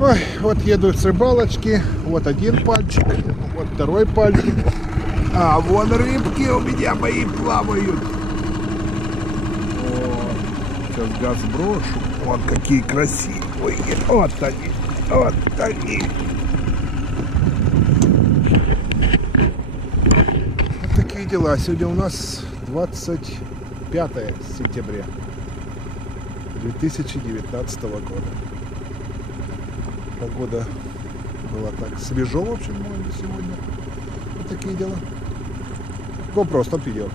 Ой, вот еду с рыбалочки. Вот один пальчик, вот второй пальчик. А вон рыбки у меня мои плавают. О, сейчас газ брошу. Вот какие красивые. Вот они. Вот они. Вот такие дела. Сегодня у нас 25 сентября 2019 года. Погода была так свежо, в общем, сегодня. Вот такие дела. GoPro, стоп видео.